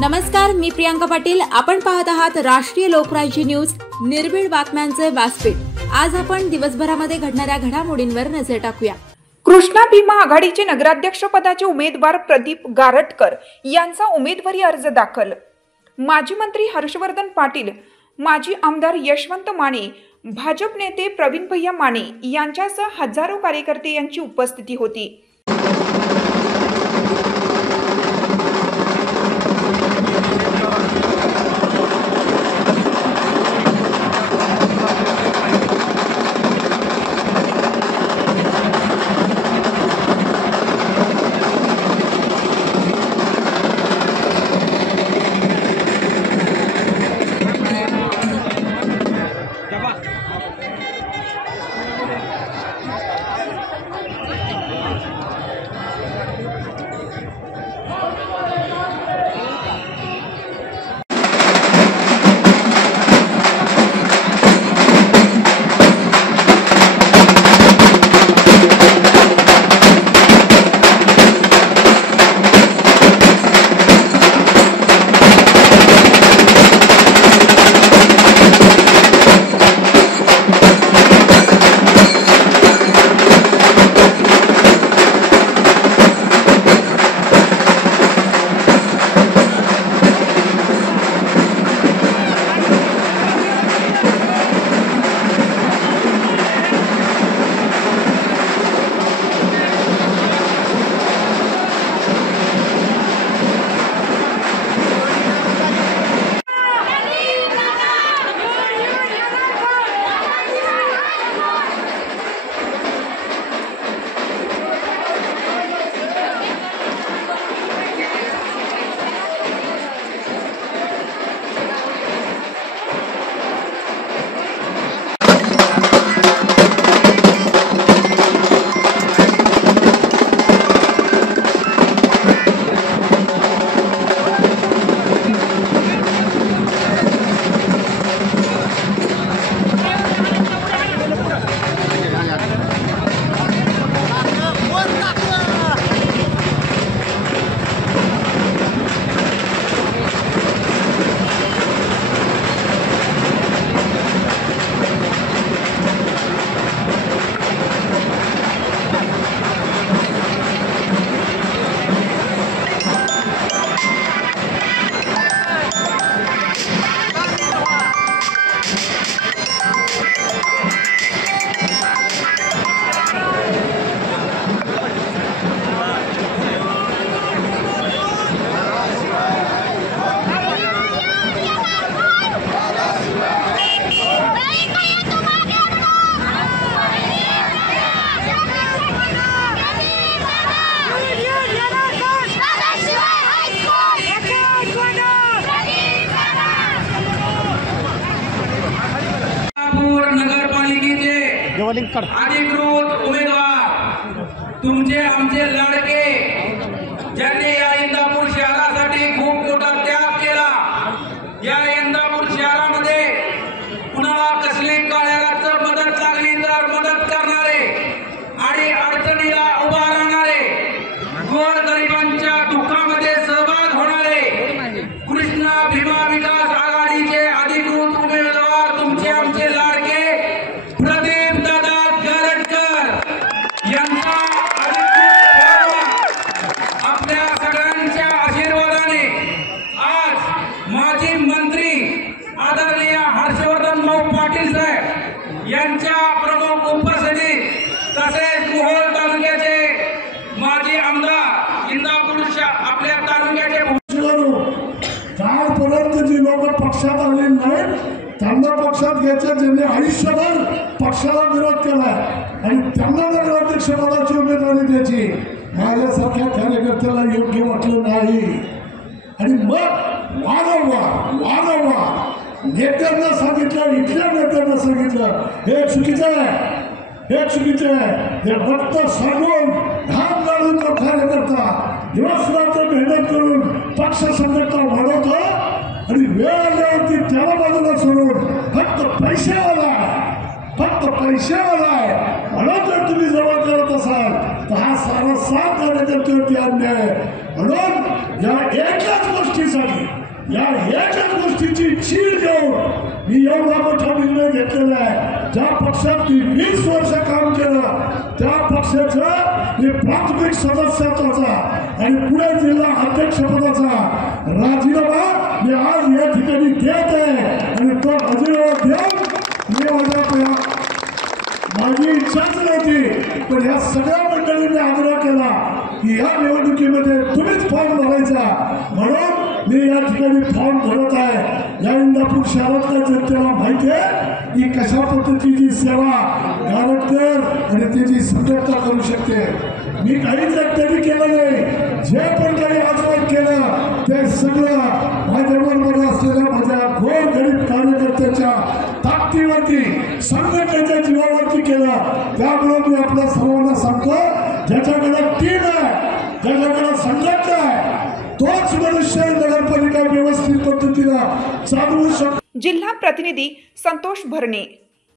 नमस्कार, मी प्रियांका पाटील. आपण पाहत आहात राष्ट्रीय लोकराज्य न्यूज, निर्भीड बातम्यांचे व्यासपीठ. आज आपण दिवसभरामध्ये घडणाऱ्या घडामोडींवर नजर टाकूया. कृष्णा भीमा आघाडीचे नगराध्यक्ष पदाचे उमेदवार प्रदीप गारटकर यांचा उमेदवारी अर्ज दाखल. माजी मंत्री हर्षवर्धन पाटील, माजी आमदार यशवंत माने, भाजप नेते प्रवीण भैया माने यांच्यासह हजारो कार्यकर्ते यांची उपस्थिती होती. अधिकृत उमेदवार तुमचे आमचे लाडके, ज्यांनी या इंदापूर शहरासाठी खूप मोठा त्याग केला. या इंदापूर शहरामध्ये कुणाला कसली काळ्या रात्र मदत लागली तर मदत करणारे आणि अडचणीला उभा राहणारे, गोरगरिबांच्या दुःखामध्ये सहभाग होणारे कृष्णा भीमा विकास आघाडीचे अधिकृत उमेदवार तुमचे आमचे लाडके प्रदीप दादा गारटकर यांचा आपल्या सगळ्यांच्या आशीर्वादाने आज माजी मंत्री आदरणीय हर्षवर्धन पाटील साहेब यांच्या प्रमुख उपस्थितीत, तसेच मोहोळ तालुक्याचे माजी आमदार, इंदापूर आपल्या तालुक्याचे कालपर्यंत जी लोक पक्षात आले नाहीत त्यांना पक्षात घ्यायचं, ज्यांनी आयुष्यभर पक्षाला विरोध केलाय आणि त्यांना नगराध्यक्ष पदाची उमेदवारी द्यायची माझ्यासारख्या कार्यकर्त्याला योग्य वाटलं नाही. आणि मग वारंवार नेत्यांना सांगितलं, इथल्या नेत्यांना सांगितलं हे चुकीचं आहे, हे चुकीचं आहे. ते फक्त सांगून घाम गाळून तो कार्यकर्ता दिवस रात्र मेहनत करून पक्ष संघटना वाढवतो आणि वेळ आल्यावरती त्याला बाजूला सोडून फक्त पैशावाला आहे म्हणून जर तुम्ही जवळ करत असाल तर हा सारा 7 कार्यकर्त्यांवरती अन्याय आहे. म्हणून या एकाच गोष्टीसाठी, या एकाच गोष्टीची चीड घेऊन मी एवढा मोठा निर्णय घेतलेला आहे. ज्या पक्षात मी 20 वर्ष काम केलं त्या पक्षाचा मी प्राथमिक सदस्यत्वाचा आणि पुणे जिल्हा अध्यक्षपदाचा राजीनामा मी आज या ठिकाणी देत आहे. आणि तो राजीनामा देऊन मी माझी इच्छाच नव्हती, पण या सगळ्या मंडळींनी आग्रह केला की या निवडणुकीमध्ये तुम्हीच फॉर्म भरायचा, म्हणून मी या ठिकाणी फॉर्म भरत आहे. या इंदापूर शहरातल्या जनतेला माहिती आहे की कशा पद्धतीची सेवा गारटकर आणि त्याची संघटना करू शकते. मी काहीच एकट्याने केलं नाही. जे पण काही आजवर केलं ते सगळं माझ्याबरोबर असलेल्या माझ्या गोर गरीब कार्यकर्त्याच्या ताकदीवरती, संघटनेच्या जीवावरती केलं. त्यामुळे मी आपल्या सर्वांना सांगतो, ज्याच्याकडे टीम आहे, ज्याच्याकडे संघटना आहे, तोच मनुष्य नगरपालिका व्यवस्थित पद्धतीने चालवू शकतो. जिल्हा प्रतिनिधी संतोष भरणे.